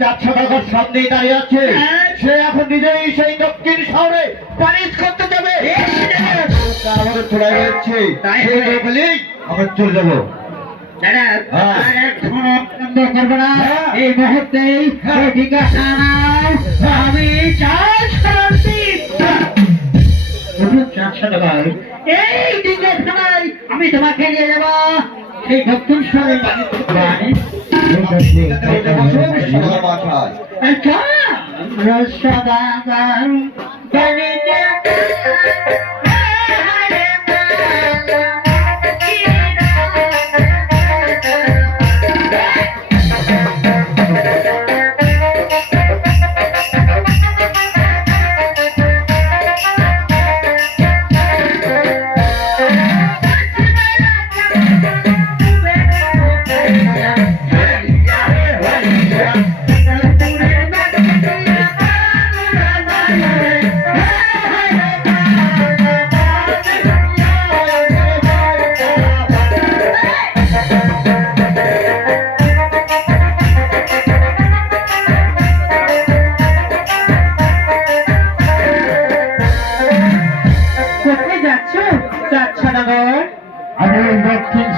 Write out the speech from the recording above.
চার সদাগর সামনেই দাঁড়িয়ে আছে, সে এখন নিজেই সেই দক্ষিণ শহরে পালিশ করতে যাবে। আমাদের চলে যাচ্ছে, সেই বলেই আমরা চলে যাবো। এই মুহূর্তে আমি এই ডিঙ্গাখানায় আমি তোমাকে নিয়ে যাবো সেই দক্ষিণ শহরে সদাগর